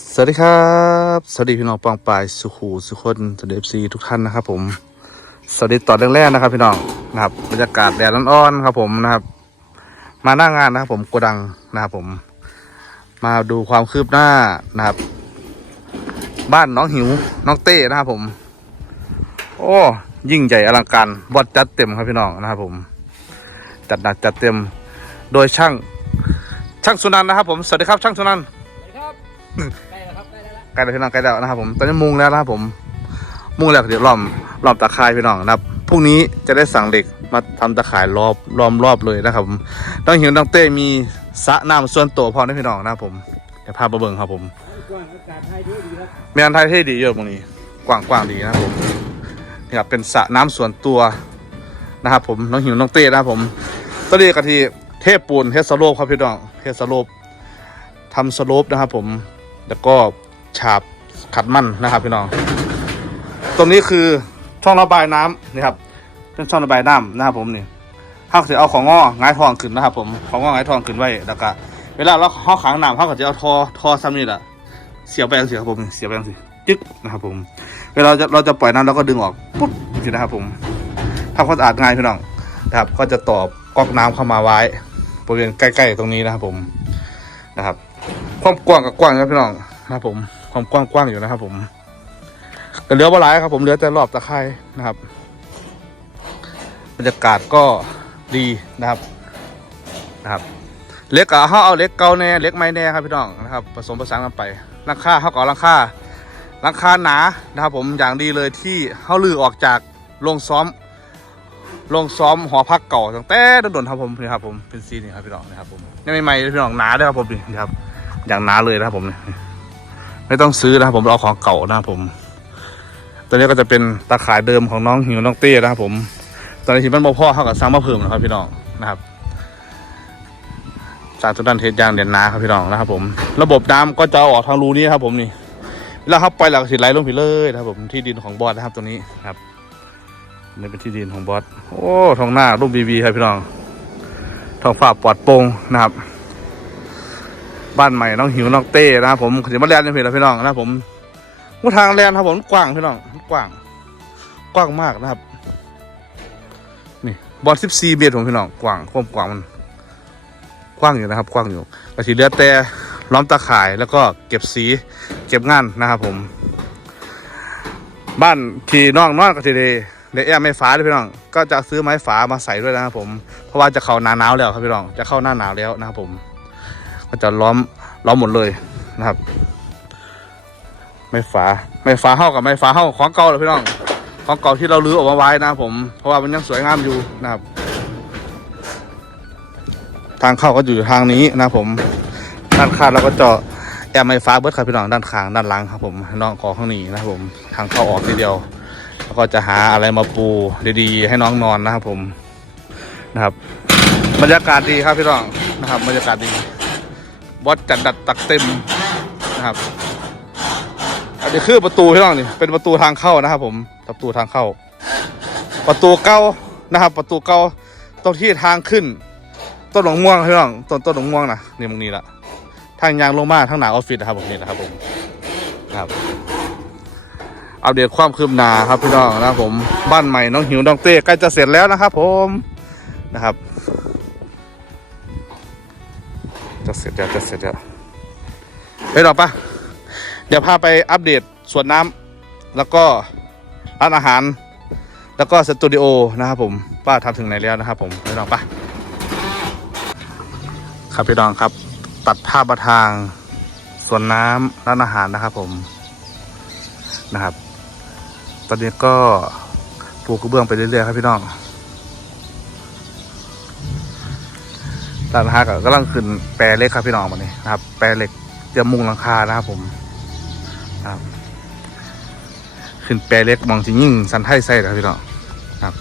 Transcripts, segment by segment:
สวัสดีครับ สวัสดีพี่น้องปองปายสุขูสุคนสวัสดีเอฟซีทุกท่านนะครับผม สวัสดีตอนแรกๆนะครับ พี่น้องนะครับบรรยากาศแดดร้อนๆครับผมนะครับ มาหน้างานนะครับ ผมโกดังนะครับผม มาดูความคืบหน้านะครับ บ้านน้องหิวน้องเต้นะครับผม โอ้ยิ่งใหญ่อลังการบอดจัดเต็มครับพี่น้องนะครับผม จัดหนักจัดเต็มโดยช่างช่างสุนันนะครับผมสวัสดีครับช่างสุนันท์ ใกล้แล้วครับใกล้แล้วใกล้แล้วพี่น้องใกล้แล้วนะครับผมตอนนี้มุงแล้วนะครับผม มุงแล้วเดี๋ยวล้อมล้อมตะข่ายพี่น้องนะครับพรุ่งนี้จะได้สั่งเหล็กมาทำตะข่ายรอบล้อมรอบเลยนะครับผมน้องหิวน้องเต้มีสระน้ำส่วนตัวพร้อมนะพี่น้องนะครับผมเดี๋ยวพาไปเบิ่งครับผมกว้างอากาศไทยดีดีครับมีอันไทยเท่ดีเยอะตรงนี้ กว้างกว้างดีนะครับผมนี่ครับเป็นสระน้ำส่วนตัวนะครับผมน้องหิวน้องเต้นะครับผมตอนนี้กะทีเทพปูนเทสโลปครับพี่น้องเทสโลปทำสโลปนะครับผม แล้วก็ฉาบขัดมั่นนะครับพี่น้อง ตรงนี้คือช่องระบายน้ำนี่ครับ เป็นช่องระบายน้ำนะครับผมนี่เขาจะเอาของงอหงายทองขึ้นนะครับผม ของงอหงายทองขึ้นไว้แล้วก็เวลาเราเขาขังน้ำเขาก็จะเอาทอทอซ้ำนี่แหละเสียบไปยังสิครับผม เสียบไปยังสิจึ๊กนะครับผม เวลาเราจะปล่อยน้ำเราก็ดึงออกปุ๊บสินะครับผมทำความสะอาดง่ายพี่น้องนะครับ ก็จะต่อก๊อกน้ำเข้ามาไว้บริเวณใกล้ ๆ ตรงนี้นะครับผมนะครับ ความกว้างกับกว้างนะพี่น้องนะครับผมความกว้างกว้างอยู่นะครับ ผมแต่เหลือว่าหลายครับ ผมเหลือแต่รอบตะไคร่นะครับบรรยากาศก็ดีนะครับนะครับเล็กกับเขาเอาเล็กเกาแน่เล็กไม้แน่ครับพี่น้องนะครับผสมผสานกันไปราคาเขาก็เอาราคาราคาหนานะครับผมอย่างดีเลยที่เขาลือออกจากโรงซ้อมโรงซ้อมหอพักเก่าตั้งแต่โดนครับผมนี่ครับผมเป็นซีนี่ครับพี่น้องนะครับผมยังม่ใหม่เลยพี่น้องหนาด้วยครับผมนี่ครับ อย่างหนาเลยนะครับผมนี่ไม่ต้องซื้อนะครับผมเราเอาของเก่านะครับผมตัวนี้ก็จะเป็นตาข่ายเดิมของน้องหิวน้องเต้นะครับผม ตอนนี้ที่มันบ่พ่อเขากับซ้ำมาเพิ่มนะครับ พี่น้องนะครับสารทุดันเทสยางเด่นนาครับพี่น้องนะครับผม ระบบน้ำก็จะออกทางรูนี้ครับ ผมนี่เวลาเข้าไปหลักสิไหลลงไปเลยนะครับ ผมที่ดินของบอสนะครับตรงนี้ครับนี่เป็นที่ดินของบอสโอ้ท้องหน้ารูปบีบีครับพี่น้องท้องฟ้าปลอดโปร่งนะครับ บ้านใหม่น้องหิวน้องเต้นะครับผมเดี๋ยวมาแลนด์ในเพจแล้วพี่น้องนะครับผมว่าทางแลนด์ครับผมกว้างพี่น้องกว้าง กว้างมากนะครับ นี่บอล14เมตรของพี่น้องกว้างความกว้างมัน กว้างอยู่นะครับ กว้างอยู่กระสีเลือแต่ล้อมตาข่ายแล้วก็เก็บสีเก็บงานนะครับผม บ้านที่น้องนอนก็ทีเดเดแอร์ไม้ฟ้าด้วยพี่น้อง ก็จะซื้อไม้ฝามาใส่ด้วยนะครับผม เพราะว่าจะเข้าหนาหนาวแล้วครับพี่น้อง จะเข้าหน้าหนาวแล้วนะครับผม ก็จะล้อมล้อมหมดเลยนะครับ ไม้ฝาไม้ฝาเข้ากับไม้ฝาเข้าของเก่าเลยพี่น้องของเก่าที่เราลื้อออกมาไว้นะผม เพราะว่ามันยังสวยงามอยู่นะครับ ทางเข้าก็อยู่ทางนี้นะผม ด้านข้างเราก็เจาะแอร์ไฟฟ้าเบิร์ดครับพี่น้องด้านข้างด้านหลังครับผมน้องขอข้างนี้นะครับผมทางเข้าออกทีเดียว แล้วก็จะหาอะไรมาปูดีๆ ให้น้องนอนนะครับผมนะครับ บรรยากาศดีครับพี่น้องนะครับ บรรยากาศดี บอสจัดดัดตักเต็มนะครับอันนี้คือประตูพี่น้องนี่เป็นประตูทางเข้านะครับ ผมประตูทางเข้า ประตูเก้านะครับ ประตูเก้าตรงที่ทางขึ้น ต้นหลงม่วงพี่น้องต้นต้นหลงม่วงนะนี่มึงนี่ละทางยางลงมาทางหนาออฟฟิศนะครับผมนี่นะครับผมครับอัปเดตความคืบหน้าครับพี่น้องนะครับผมบ้านใหม่น้องหิวน้องเต้ใกล้จะเสร็จแล้วนะครับ ผมนะครับ จะเสร็จแล้วจะเสร็จแล้วเฮ้ยหรอปะเดี๋ยวพาไปอัปเดตสวนน้ำแล้วก็ร้านอาหาร แล้วก็สตูดิโอนะครับผมว่าทำถึงไหนแล้วนะครับผมเฮ้ยหรอปะครับพี่น้องครับ ตัดภาพมาทางสวนน้ำร้านอาหารนะครับผมนะครับ ตอนนี้ก็ปูกระเบื้องไปเรื่อยๆครับพี่น้อง ร้านอาหาก็กำลังขึ้นแปรเล็กครับพี่น้องมานี่นะครับ แปรเล็กเตรียมมุงหลังคานะครับผมครับ ขึ้นแปรเล็กมองจริงยิ่งสันไทยใส่ครับพี่น้องครับ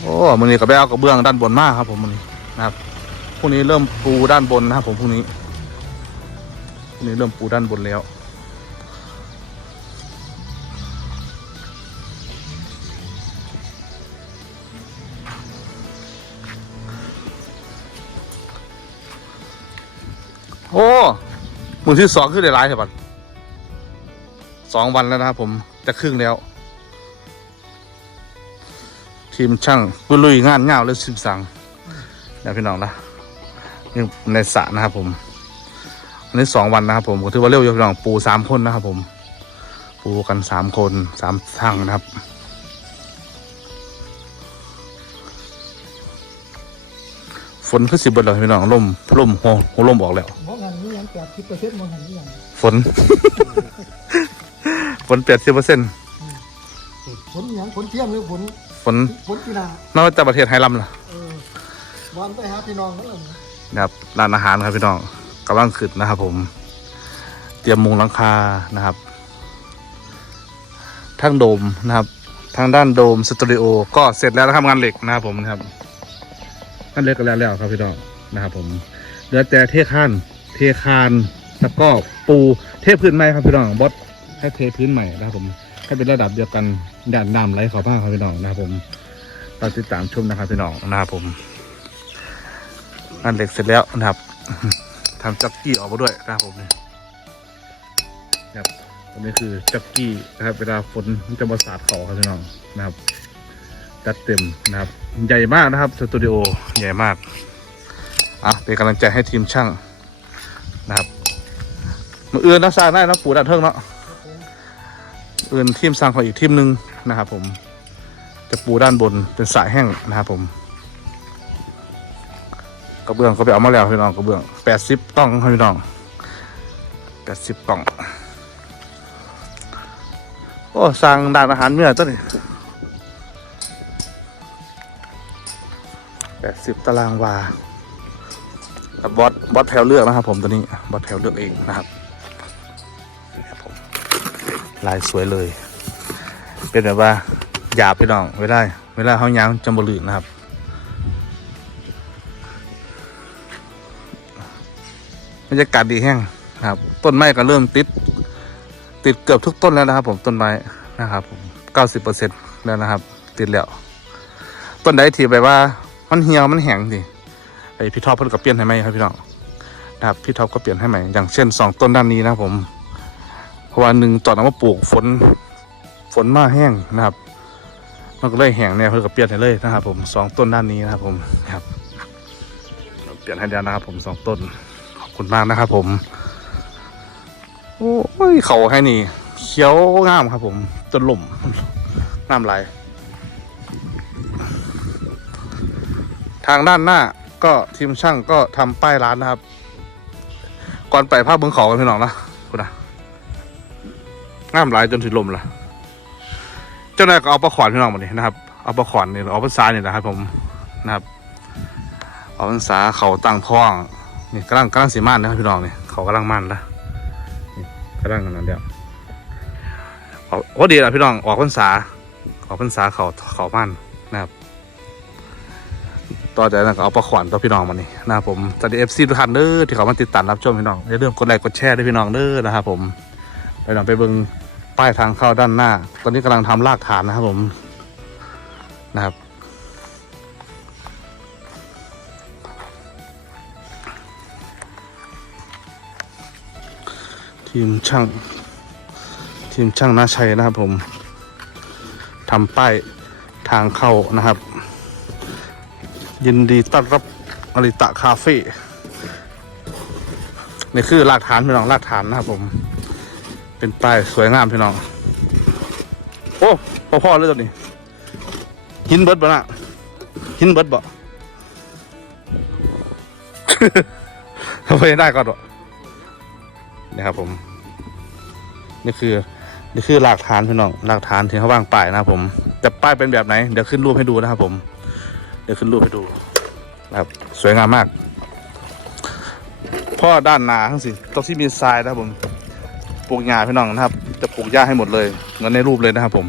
โอ้มือนี้กับแบเอากระเบื้องด้านบนมากครับ ผมมือนี้นะครับพรุ่งนี้เริ่มปูด้านบนนะครับ ผมพรุ่งนี้พรุ่งนี้เริ่มปูด้านบนแล้ว โอ้มือที่สองคือได้หลายใช่ปะสองวันแล้วนะครับผมจะครึ่งแล้ว ทีมช่างกุลุยงานเงาเลยสิบสังนะพี่น้องนะนี่ในสระนะครับผม อันนี้สองวันนะครับผมก็ถือว่าเร็วอยู่พี่น้องปูสามคนนะครับผม ปูกันสามคนสามทั้งนะครับฝนคือสิบเบิดเลยพี่น้องลมลมโหโหลมออกแล้ว แปดสิบเปอร์เซ็นต์มองหันนี่ยังฝน ฝนแปดสิบเปอร์เซ็นต์ผลยังผลเที่ยงหรือผลฝนผลกีฬาน่าจะประเทศไทยลำล่ะเออวันไปหาพี่น้องนั่นแหละนะครับร้านอาหารครับพี่น้องกำลังขึ้นนะครับ ผม เตรียมมุงหลังคานะครับทั้งโดมนะครับ ทางด้านโดมสตูดิโอก็เสร็จแล้วนะครับงานเหล็กนะครับผมนะครับงานเหล็กก็แล้วแล้วครับพี่น้องนะครับ ผมเหลือแต่เทคาน เทคานแล้วก็ปูเทพื้นใหม่ครับพี่น้องบอสให้เทพื้นใหม่นะครับผมให้เป็นระดับเดียวกันด่านดำไหลขอบ้างครับพี่น้องนะครับผมตาติดตามชมนะครับพี่น้องนะครับผมงานเหล็กเสร็จแล้วนะครับทำจักกี้ออกมาด้วยนะครับผมนี่นะครับอันนี้คือจักกี้นะครับ เวลาฝนมันจะมาสาดเขาครับพี่น้องนะครับจัดเต็มนะครับ ใหญ่มากนะครับสตูดิโอใหญ่มากอะเป็นกำลังใจให้ทีมช่าง นะครับมืออื่นนะสร้างได้นะปูดันเทิงเนาะอื่นทีมสร้างของอีกทีมหนึ่งนะครับผมจะปูด้านบนเป็นสายแห้งนะครับผมกระเบื้องก็ไปเอามาแล้วพี่น้องกระเบื้องแปดสิบต้องพี่น้องแปดสิบกล่องโอ้สั่งด่านอาหารเมื่อต้นนี่แปดสิบตารางวา กับบอสบอสแถวเลือกนะครับ ผมตัวนี้บอสแถวเลือกเองนะครับลายสวยเลย เป็นแบบว่าหยาบพี่น้องเวลาเวลาเขายางจำบลืนนะครับบรรยากาศดีแห้งนะครับ ต้นไม้ก็เริ่มติด ติดเกือบทุกต้นแล้วนะครับ ผมต้นไม้นะครับผมเก้าสิบเปอร์เซ็นต์แล้วนะครับ ติดแล้ว ต้นใดที่แบบว่า มันเหี่ยวมันแห้งสิ ไอพี่ท็อปเพิ่นก็เปลี่ยนให้ไหมครับพี่น้องนะครับพี่ท็อปก็เปลี่ยนให้ใหม่อย่างเช่นสองต้นด้านนี้นะผมเพราะว่าหนึ่งตอนเอามาปลูกฝนฝนมาแห้งนะครับมันก็เลยแห้งเนี่ยเพิ่นก็เปลี่ยนให้เลยนะครับ ผมสองต้นด้านนี้นะครับผมครับ เปลี่ยนให้แล้วนะครับ ผมสองต้นขอบคุณมากนะครับ ผมโอ้ยเขาให้นี่เขียวงามครับ ผมจนหล่มงามไหลายทางด้านหน้า ก็ทีมช่างก็ทำป้ายร้านนะครับ ก่อนไปภาพเบื้องเขากันพี่น้องนะคุณนะง่ามหลายจนถึงลมละเจ้านายก็เอาปลาขวนพี่น้องมาดินะครับ เอาปลาขวานนี่เอาปลาซาเนี่ยนะครับ ผมนะครับ เอาพรรษาเขาตั้งท้องนี่กำลังกำลังสีม่านนะครับพี่น้องเนี่ยเขากำลังม่านนะกำลังกันนั่นเดียวเอาโอ้ดีละพี่น้องออกพรรษาออกพรรษาเขาเขาม่านนะครับ ต่อจากนั้นก็เอาประขวัญต่อพี่น้องมานี่นะครับผมสวัสดีเอฟซีทุกท่านเด้อที่เขามาติดตามรับชมพี่น้องอย่าลืมกดไลค์กดแชร์ด้วยพี่น้องเด้อนะครับผมไปลองไปเบิ่งป้ายทางเข้าด้านหน้า ตอนนี้กำลังทำรากฐานนะครับผมนะครับทีมช่างทีมช่างนาชัยนะครับผมทำป้ายทางเข้านะครับ ยินดีต้อนรับอริตะคาเฟ่นี่คือรากฐานพี่น้องรากฐานนะครับผม เป็นป้ายสวยงามพี่น้อง โอ้พ่อพ่อเลยตัวนี้ หินเบิดบ่นะหินเบิดบ่ทำไมได้ก่อนบ่นี่ครับผม นี่คือนี่คือหลักฐานพี่น้องหลักฐานที่เขาวางป้ายนะครับผม แต่ป้ายเป็นแบบไหน เดี๋ยวขึ้นรูปให้ดูนะครับผม เดี๋ยวขึ้นรูปให้ดูนะครับสวยงามมากพ่อด้านหนาทั้งสิตรงที่มีทรายนะครับผมปลูกหญ้าพี่น้องนะครับ จะปลูกหญ้าให้หมดเลยเหมือนในรูปเลยนะครับผม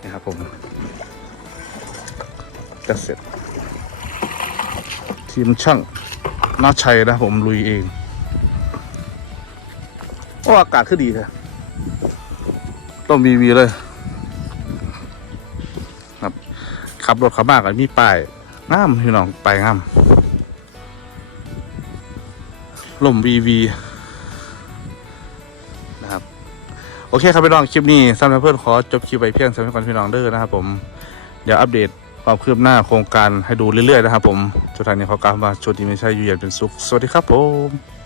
นี่ครับผมจะเสร็จ ทีมช่างนาชัยนะครับผมลุยเองโอ้อากาศคือดีแท้ต้องมีวีเลย ขับรถเขามากก็มีป้ายงามพี่น้องป้ายงามลมวีวีนะครับโอเคครับพี่น้องคลิปนี้สำหรับเพื่อนขอจบคลิปไปเพียงสำหรับพี่น้องเด้อนะครับ ผมเดี๋ยวอัปเดตความคืบหน้าโครงการให้ดูเรื่อยๆนะครับ ผมจุดทานนี้ขอกล่าวมาชุดที่ไม่ใช่อยู่เย็นเป็นสุขสวัสดีครับผม